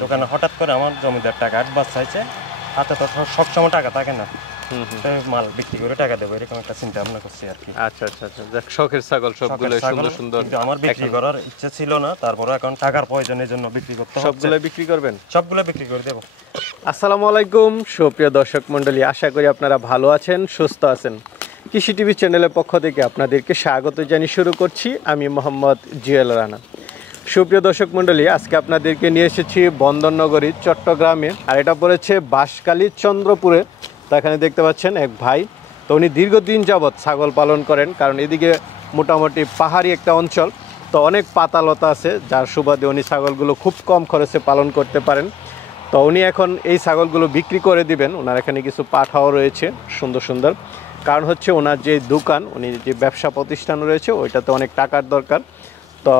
দোকানে হঠাৎ করে আমার জমিদার টাকা অ্যাডভান্স চাইছে, হাতে তো সবসময় টাকা থাকে না, মাল বিক্রি করে টাকা দেবো এরকম একটা চিন্তা ভাবনা করছি আর কি। আচ্ছা আচ্ছা আচ্ছা, যাক শখের ছাগল সবগুলো সুন্দর সুন্দর। কিন্তু আমার বিক্রি করার ইচ্ছে ছিল না, তারপরে এখন টাকার প্রয়োজনের জন্য বিক্রি করতে হচ্ছে। সবগুলো বিক্রি করবেন? সবগুলো বিক্রি করে দেবো। আসসালামু আলাইকুম সুপ্রিয় দর্শক মণ্ডলী, আশা করি আপনারা ভালো আছেন, সুস্থ আছেন। কৃষি টিভি চ্যানেলের পক্ষ থেকে আপনাদেরকে স্বাগত জানিয়ে শুরু করছি আমি মোহাম্মদ জুয়েল রানা। সুপ্রিয় দর্শক মণ্ডলী, আজকে আপনাদেরকে নিয়ে এসেছি বন্দরনগরী চট্টগ্রামে, আর এটা পড়েছে বাঁশখালী চন্দ্রপুরে। তো এখানে দেখতে পাচ্ছেন এক ভাই, তো উনি দীর্ঘদিন যাবৎ ছাগল পালন করেন, কারণ এদিকে মোটামুটি পাহাড়ি একটা অঞ্চল, তো অনেক পাতালতা আছে, যার সুবাদে উনি ছাগলগুলো খুব কম খরচে পালন করতে পারেন। তো উনি এখন এই ছাগলগুলো বিক্রি করে দিবেন। ওনার এখানে কিছু পাঠাও রয়েছে সুন্দর সুন্দর, কারণ হচ্ছে ওনার যে দোকান, উনি যে ব্যবসা প্রতিষ্ঠান রয়েছে ওইটাতে অনেক টাকার দরকার। তো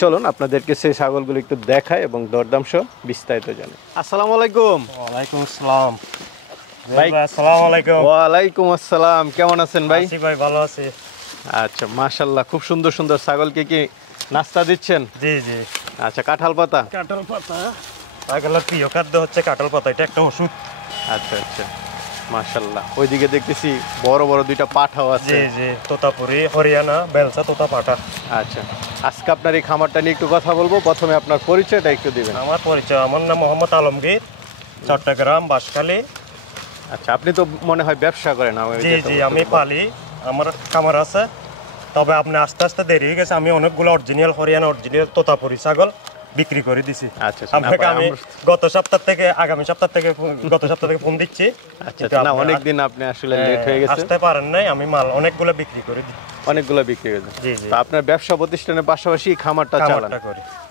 চলুন আপনাদেরকে সেই ছাগলগুলো একটু দেখায় এবং দরদাম সহ বিস্তারিত জানাই। আসসালামু আলাইকুম। ওয়ালাইকুম আসসালাম ভাই। আসসালামু আলাইকুম। ওয়ালাইকুম আসসালাম, কেমন আছেন ভাই? আছি ভাই, ভালো আছি। আচ্ছা, মাশাআল্লাহ, খুব সুন্দর সুন্দর ছাগলকে কি নাস্তা দিচ্ছেন? জি জি। আচ্ছা, কাঁঠাল পাতা? কাঁঠাল পাতা, ছাগলের প্রিয় খাদ্য হচ্ছে কাঁঠাল পাতা, এটা একটা ওষুধ। আচ্ছা আচ্ছা, মাশাআল্লাহ। ওইদিকে দেখতেছি বড় বড় দুইটা পাঠাও আছে। জি জি, তোতাপুরি, হরিয়ানা, বেলসা, তোতা পাঠা। আচ্ছা, আজকে আপনার এই খামারটা নিয়ে একটু কথা বলবো। প্রথমে আপনার পরিচয়টা একটু দিবেন। আমার পরিচয়, আমার নাম মোহাম্মদ আলমগীর, চট্টগ্রাম বাঁশখালী। আচ্ছা, আপনি তো মনে হয় ব্যবসা করেন? জি জি, আমি পালি, আমার খামার আছে। তবে আপনি আস্তে আস্তে দেরি হয়ে গেছে, আমি অনেকগুলো অরিজিনাল হরিয়ানা, অরিজিনাল তোতাপুরি ছাগল বিক্রি করে দিছি। আচ্ছা, আপনাকে আমি গত সপ্তাহ থেকে গত সপ্তাহ থেকে ফোন দিচ্ছি। আচ্ছা, না অনেকদিন আপনি আসলে লেট হয়ে গেছে, আসতে পারেন নাই। আমি মাল অনেকগুলো বিক্রি করে দিই। অনেকগুলো বিক্রি করে দিই। জি জি। তো আপনার ব্যবসা প্রতিষ্ঠানের পাশাপাশি খামারটা চালান?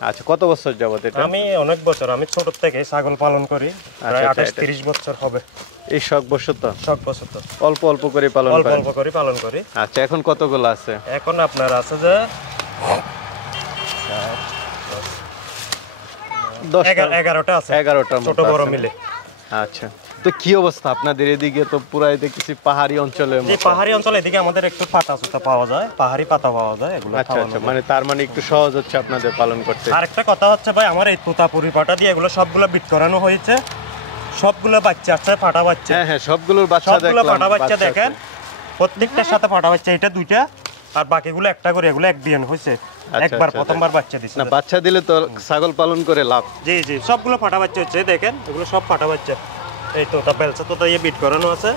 আচ্ছা, কত বছর যাবত এটা? আমি অনেক বছর, আমি ছোট থেকে ছাগল পালন করি, প্রায় 28-30 বছর হবে। এই শখ বছর তো? শখ বছর তো। অল্প অল্প করে পালন করেন? অল্প অল্প করে পালন করি। আচ্ছা, এখন কতগুলো আছে? এখন আপনার আছে যে 11টা আছে। 11টা ছোট বড় মিলে। আচ্ছা, তো কি অবস্থা আপনাদের এদিকে? তো পুরাই দেখতেছি পাহাড়ি অঞ্চলে। যে পাহাড়ি অঞ্চলে এদিকে আমাদের একটু পাতা সুতা পাওয়া যায়, পাহাড়ি পাতা পাওয়া যায়, এগুলো আচ্ছা আচ্ছা, মানে তার মানে একটু সহজ হচ্ছে আপনাদের পালন করতে। আরেকটা কথা হচ্ছে ভাই, আমার এই তোতাপুরি পাটা দিয়ে এগুলো সবগুলো বিট করানো হয়েছে, সবগুলো বাচ্চা আছে, পাটা বাচ্চা। হ্যাঁ হ্যাঁ, সবগুলোর বাচ্চা দেখলাম। পাটা বাচ্চা দেখেন, প্রত্যেকটার সাথে পাটা বাচ্চা, এটা দুইটা আর বাকিগুলো একটা করে, এগুলো এক বিয়ান হয়েছে, একবার প্রথমবার বাচ্চা দিছে। না, বাচ্চা দিলে তো ছাগল পালন করে লাভ। জি জি, সবগুলো পাটা বাচ্চা হচ্ছে, দেখেন এগুলো সব পাটা বাচ্চা। এই তো বেলসা তো দিয়ে বিট করানো আছে,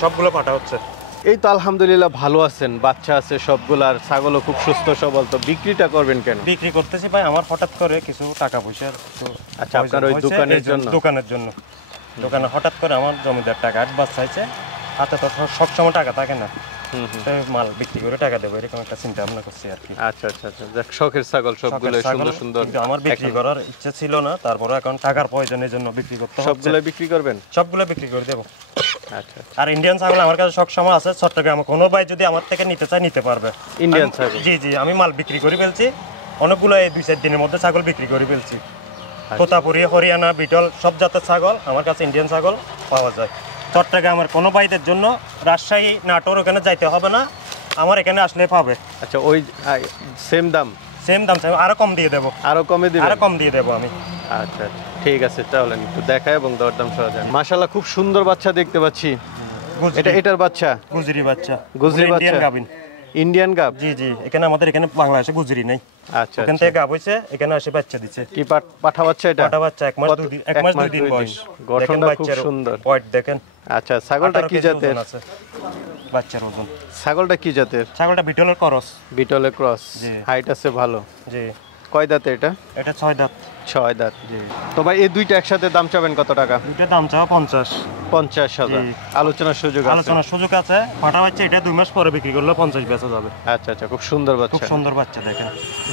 সবগুলো পাটা হচ্ছে। এই তো আলহামদুলিল্লাহ ভালো আছেন, বাচ্চা আছে সবগুলো, আর ছাগলও খুব সুস্থ সবল। তো বিক্রিটা করবেন কেন? বিক্রি করতেছি ভাই, আমার হঠাৎ করে কিছু টাকা পয়সার। আচ্ছা, আপনার ওই দোকানের জন্য? দোকানের জন্য। দোকানে হঠাৎ করে আমার জমিদার টাকা অ্যাডভান্স চাইছে, হাতে তো সবসময় টাকা থাকে না, মাল বিক্রি করে টাকা দেবো এরকম একটা চিন্তা ভাবনা করছি আর কি। আচ্ছা আচ্ছা আচ্ছা, যাক শখের ছাগল সবগুলো সুন্দর সুন্দর। কিন্তু আমার বিক্রি করার ইচ্ছে ছিল না, তারপরে এখন টাকার প্রয়োজনের জন্য বিক্রি করতে হচ্ছে। সবগুলো বিক্রি করবেন? সবগুলো বিক্রি করে দেবো। আচ্ছা, আর ইন্ডিয়ান ছাগল আমার কাছে সবসময় আছে চট্টগ্রামে, কোনো ভাই যদি আমার থেকে নিতে চায় নিতে পারবে। ইন্ডিয়ান ছাগল? জি জি, আমি মাল বিক্রি করে ফেলছি অনেকগুলো, এই 2-4 দিনের মধ্যে ছাগল বিক্রি করে ফেলছি। তোতাপুরি, হরিয়ানা, বিটল সব জাতের ছাগল আমার কাছে, ইন্ডিয়ান ছাগল পাওয়া যায়। চট্টগ্রামের কোনো ভাইদের জন্য রাজশাহী, নাটোর ওখানে যাইতে হবে না, আমার এখানে আসলে পাবে। আচ্ছা, ওই সেম দাম? সেম দাম, আরো কম দিয়ে দেবো। আরো কমে দিবেন? আরো কম দিয়ে দেবো আমি। আচ্ছা ঠিক আছে, তাহলে একটু দেখায় এবং দরদাম সহ দেন। মাশাআল্লাহ, খুব সুন্দর বাচ্চা দেখতে পাচ্ছি। এটার বাচ্চা? গুজরি বাচ্চা। গুজরি বাচ্চা? ইন্ডিয়ান গাব? জি জি, এখানে আমাদের এখানে বাংলাদেশে গুজরি নাই। আচ্ছা, এখান থেকে গাব হইছে, এখানে এসে বাচ্চা দিচ্ছে। কি পাঠা বাচ্চা এটা? পাঠা বাচ্চা, 1 মাস 2 দিন বয়স। গঠনটা খুব সুন্দর। হোয়াইট দেখেন। আচ্ছা, ছাগলটা কি জাতের? বাচ্চার ওজন। ছাগলটা কি জাতের? ছাগলটা বিটলের ক্রস। বিটলের ক্রস। হাইট আছে ভালো? জি। কয় দাঁতে এটা? এটা 6 দাঁত। 6 দাঁত। জি। তো ভাই এই দুইটা একসাথে দাম চাবেন কত টাকা? দুইটা দাম চাওয়া 50,000। আলোচনার সুযোগ আছে? আলোচনার সুযোগ আছে। পাঠা বাচ্চা এটা 2 মাস পরে বিক্রি করলে 50 বেচা যাবে। আচ্ছা আচ্ছা, খুব সুন্দর বাচ্চা। খুব সুন্দর বাচ্চা দেখেন।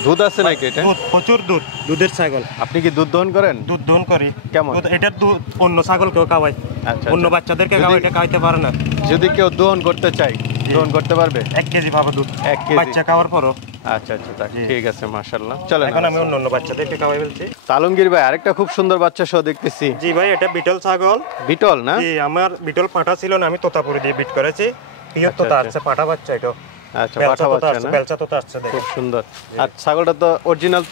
দুধ আছে নাকি এটা? দুধ, প্রচুর দুধ, দুধের ছাগল। আপনি কি দুধ দহন করেন? দুধ দহন করি। কেমন? এটা দুধ অন্য ছাগলকেও খাওয়াই। আচ্ছা, অন্য বাচ্চাদেরকে খাওয়াই, এটা খাইতে পারে না। যদি কেউ দহন করতে চায়, দহন করতে পারবে? 1 কেজি পাবে দুধ 1 কেজি বাচ্চা খাওয়ার পরও। আচ্ছা আচ্ছা, ঠিক আছে, মাশাআল্লাহ। চলেন, এখন আমি অন্য বাচ্চাদেরকে খাওয়াই ফেলছি। আলমগীর ভাই, আরেকটা খুব সুন্দর বাচ্চা সহ দেখতেছি। জি ভাই, এটা বিটল ছাগল। বিটল না? জি, আমার বিটল পাঠা ছিল না, আমি তোতাপুরি দিয়ে বিট করেছি। পিওর তোতা আছে, পাঠা বাচ্চা এটা। আচ্ছা পাঠা বাচ্চা না, বেলচা তোতা আসছে দেখেন, খুব সুন্দর। আর ছাগলটা তো অরিজিনাল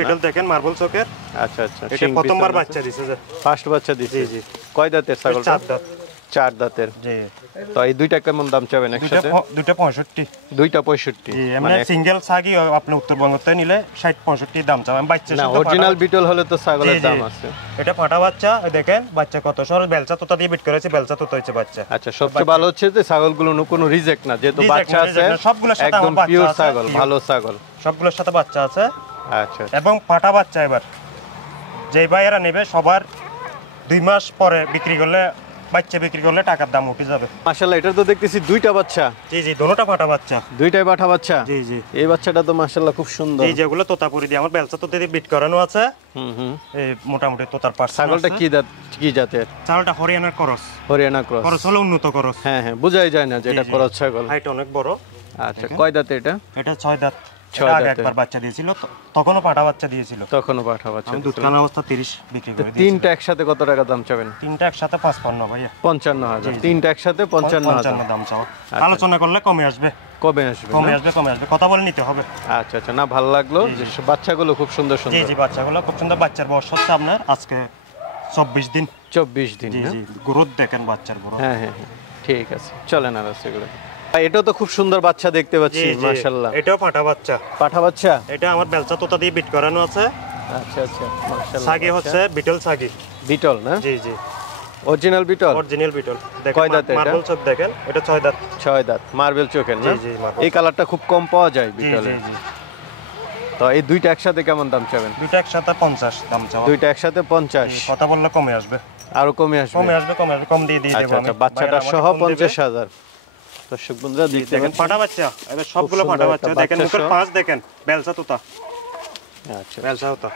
বিটল দেখেন মার্বেল চোখের। আচ্ছা আচ্ছা, এটা প্রথমবার বাচ্চা দিছে যে, ফার্স্ট বাচ্চা দিছে। জি জি। কয় দাঁতের ছাগলটা? 4 দাঁত। 4 দাঁতের। জি। তো এই দুইটা কেমন দাম চাবেন একসাথে? দুইটা 65। দুইটা 65। জি, মানে সিঙ্গেল ছাগি আপনি উত্তরবঙ্গতে নিলে 60-65 দাম চাবেন। বাচ্চা না অরিজিনাল বিটল হলে তো ছাগলের দাম আছে। এটা ফাটা বাচ্চা, দেখেন বাচ্চা কত সরল, বেলচা তোতা দিয়ে বিট করেছে, বেলচা তোতা হচ্ছে বাচ্চা। আচ্ছা, সবচেয়ে ভালো হচ্ছে যে ছাগলগুলো কোনো রিজেক্ট না, যেহেতু বাচ্চা আছে, সবগুলোর সাথে একদম আমার বাচ্চা পিওর আছে, ছাগল, ভালো ছাগল, সবগুলোর সাথে বাচ্চা আছে। আচ্ছা এবং ফাটা বাচ্চা এবার যে ভাইয়েরা নেবে সবার 2 মাস পরে বিক্রি করলে, বাচ্চা বিক্রি করলে টাকার দাম উঠে যাবে। মাশাআল্লাহ, এটা তো দেখতেছি দুইটা বাচ্চা। জি জি, দুটোটা ফাটা বাচ্চা, দুইটাই পাঠা বাচ্চা। জি জি। এই বাচ্চাটা তো মাশাআল্লাহ খুব সুন্দর। জি, যেগুলো তোতাপুরি দিয়ে আমার বেলচা তোতা দিয়ে বিট করানো আছে। এই মোটামুটি তোতার পার্স। ছাগলটা কি জাত, কি জাতের? ছাগলটা হরিয়ানার ক্রস। হরিয়ানা ক্রস। ক্রস হলো উন্নত ক্রস। হ্যাঁ হ্যাঁ, বোঝাই যায় না যে এটা ক্রস ছাগল। হাইট অনেক বড়। আচ্ছা, কয় দাঁতে এটা? এটা 6 দাঁত। 6 আগে দাঁতের। একবার বাচ্চা দিয়েছিল, তখনও পাটা বাচ্চা দিয়েছিল। তখনও পাঠা বাচ্চা। আমি দুধখানা অবস্থা 30 বিক্রি করে দিয়েছি। তিনটা একসাথে কত টাকা দাম চাবেন? তিনটা একসাথে 55 ভাইয়া। 55,000। তিনটা একসাথে 55,000 দাম চাও। আলোচনা করলে কমে আসবে। কবে আসবে? কমে আসবে, কথা বলে নিতে হবে। আচ্ছা আচ্ছা, না ভালো লাগলো যে বাচ্চাগুলো খুব সুন্দর জি সুন্দর। জি, বাচ্চাগুলো খুব সুন্দর। বাচ্চার বয়স হচ্ছে আপনার আজকে 24 দিন। 24 দিন। জি জি, গ্রোথ দেখেন বাচ্চার বড়। হ্যাঁ হ্যাঁ, ঠিক আছে, চলেন আর সেগুলো। এটাও তো খুব সুন্দর বাচ্চা দেখতে পাচ্ছি, মাশাআল্লাহ। এটাও পাঠা বাচ্চা। পাঠা বাচ্চা? এটা আমার বেলচা তোতা দিয়ে বিট করানো আছে। আচ্ছা আচ্ছা, মাশাআল্লাহ। ছাগি হচ্ছে বিটল ছাগি। বিটল না? জি জি, অরিজিনাল বিটল। অরিজিনাল বিটল। দেখেন কয় দাঁত এটা? মার্বেল চোখ দেখেন, এটা 6 দাঁত। 6 দাঁত, মার্বেল চোখের না? জি জি, মার্বেল। এই কালারটা খুব কম পাওয়া যায় জি বিটলে। জি জি। তো এই দুইটা একসাথে কেমন দাম চাবেন? দুইটা একসাথে 50 দাম চাও। দুইটা একসাথে 50। কথা বললে কমে আসবে। আরো কমে আসবে? কম দিয়ে দেব আচ্ছা আমি। আচ্ছা, বাচ্চাটা সহ 50,000। দর্শক বন্ধুরা দেখতে দেখেন পাচ্ছেন পাটা বাচ্চা, এবার সবগুলো খুব পাটা সুন্দর বাচ্চা। একটা দেখেন বাচ্চা মুখের সহ। পাঁচ দেখেন, বেলচা তোতা। আচ্ছা বেলচা তোতা।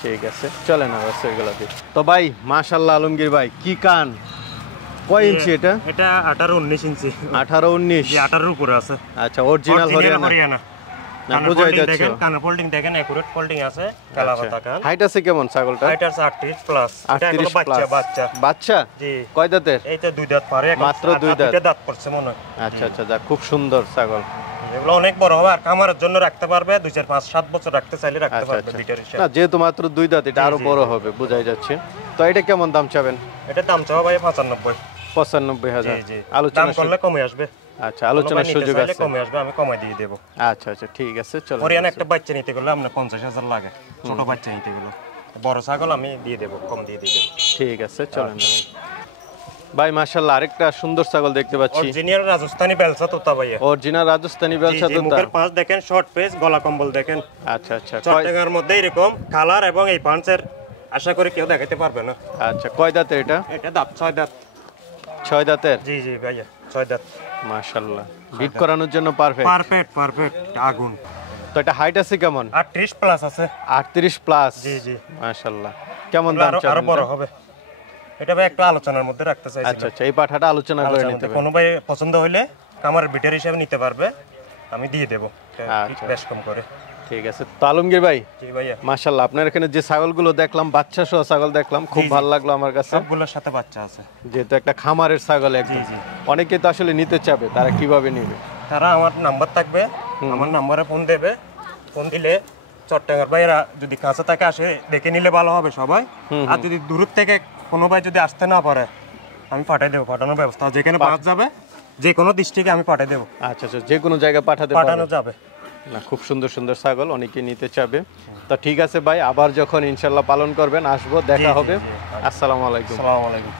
ঠিক আছে, চলেন আর সেগুলো দিই। তো ভাই মাশাআল্লাহ আলমগীর ভাই, কি কান, কয় ইঞ্চি এটা? এটা 18-19 ইঞ্চি। 18-19? জি, 18 এর উপরে আছে। আচ্ছা, অরিজিনাল হরিয়ানা না, বোঝাই যাচ্ছে। দেখেন কানা ফোল্ডিং দেখেন, একুরেট ফোল্ডিং আছে, কালা পাতা কান। হাইট আছে কেমন ছাগলটা? হাইট আছে 38 প্লাস। 38 প্লাস। বাচ্চা। বাচ্চা? জি। কয় দাঁতের? এই তো 2 দাঁত পারে, মাত্র 2 দাঁত। দাঁত পড়ছে মনে হয়। আচ্ছা আচ্ছা, যা খুব সুন্দর ছাগল। এগুলো অনেক বড় হবে, আর খামারের জন্য রাখতে পারবে, 2 4 5 7 বছর রাখতে চাইলে রাখতে আচ্ছা পারবে আচ্ছা, দুইটার হিসাব। না যেহেতু মাত্র 2 দাঁত, এটা আরো বড় হবে, বোঝাই যাচ্ছে। তো এটা কেমন দাম চাবেন? এটা দাম চাও ভাই 95। 95,000। জি জি, আলোচনা দাম করলে কমে আসবে। আচ্ছা, আলোচনার সুযোগ আছে? কমে আসবে, আমি কমাই দিয়ে দেব। আচ্ছা আচ্ছা, ঠিক আছে, চলো। হরিয়ানা একটা বাচ্চা নিতে গেলে আপনার 50,000 লাগে, ছোট বাচ্চা নিতে গেলে। বড় ছাগল আমি দিয়ে দেব, কম দিয়ে দেব। ঠিক আছে, চলেন ভাই। মাশাআল্লাহ, আরেকটা সুন্দর ছাগল দেখতে পাচ্ছি। অরিজিনাল রাজস্থানী বেলচা তোতা ভাইয়া। অরিজিনাল রাজস্থানী বেলচা তোতা। মুখের পাঁচ দেখেন, শর্ট পেস, গলা কম্বল দেখেন। আচ্ছা আচ্ছা, চট্টগ্রামের মধ্যে এরকম কালার এবং এই পাঁচের আশা করি কেউ দেখাতে পারবে না। আচ্ছা, কয় দাঁতের এটা? এটা দাঁত 6 দাঁত। 6 দাঁতের? জি জি ভাইয়া, 6 দাঁত। মাশাআল্লাহ, বিট করানোর জন্য পারফেক্ট। পারফেক্ট আগুন। তো এটা হাইট আছে কেমন? 38 প্লাস আছে। 38 প্লাস? জি জি। মাশাআল্লাহ, কেমন দাম চাবেন? আরো বড় হবে। এটা ভাই একটু আলোচনার মধ্যে রাখতে চাইছি। আচ্ছা আচ্ছা, এই পাঠাটা আলোচনা করে নিতে হবে। কোনো ভাই পছন্দ হইলে কামারের বিটের হিসেবে নিতে পারবে, আমি দিয়ে দেব। আচ্ছা, বেশ কম করে। ঠিক আছে। তো আলমগীর ভাই, জি ভাইয়া, মাশাআল্লাহ, আপনার এখানে যে ছাগলগুলো দেখলাম, বাচ্চা সহ ছাগল দেখলাম, খুব ভালো লাগলো আমার কাছে। সবগুলোর সাথে বাচ্চা আছে, যেহেতু একটা খামারের ছাগল একদম। অনেকে তো আসলে নিতে চাবে, তারা কিভাবে নেবে? তারা আমার নাম্বার থাকবে, আমার নাম্বারে ফোন দেবে। ফোন দিলে চট্টগ্রামের ভাইরা যদি কাছে থাকে আসে দেখে নিলে ভালো হবে সবাই। আর যদি দূর থেকে কোনো ভাই যদি আসতে না পারে, আমি পাঠিয়ে দেবো, পাঠানোর ব্যবস্থা। যেখানে বাস যাবে, যে কোনো ডিস্ট্রিক্টে আমি পাঠিয়ে দেবো। আচ্ছা আচ্ছা, যে কোনো জায়গায় পাঠানো যাবে। না, খুব সুন্দর সুন্দর ছাগল, অনেকে নিতে চাবে। তো ঠিক আছে ভাই, আবার যখন ইনশাল্লাহ পালন করবেন আসবো, দেখা হবে। আসসালামু আলাইকুম। আসসালামু আলাইকুম।